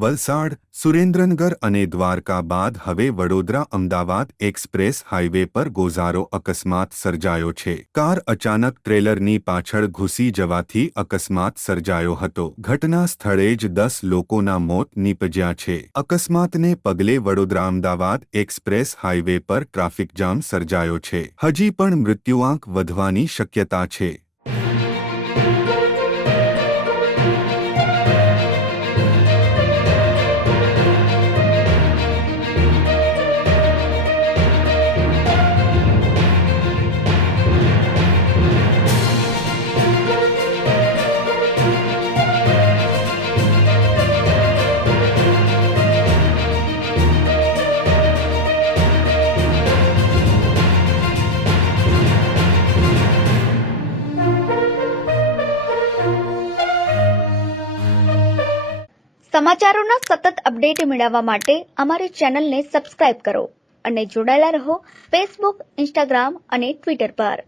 વલસાડ, સુરેન્દ્રનગર અને દ્વારકા બાદ હવે વડોદરા અમદાવાદ એક્સપ્રેસ હાઈવે પર ગોઝારો અકસ્માત સર્જાયો છે. કાર અચાનક ટ્રેલરની પાછળ ઘૂસી જવાથી અકસ્માત સર્જાયો હતો. ઘટના સ્થળે જ 10 લોકોના મોત નીપજ્યા છે. અકસ્માતને પગલે વડોદરા અમદાવાદ એક્સપ્રેસ હાઈવે પર ટ્રાફિક જામ સર્જાયો છે. હજી પણ મૃત્યુઆંક વધવાની શક્યતા છે. સમાચારોના સતત અપડેટ મેળવવા માટે અમારી ચેનલને સબસ્ક્રાઇબ કરો અને જોડાયેલા રહો ફેસબુક, ઇન્સ્ટાગ્રામ અને ટ્વિટર પર.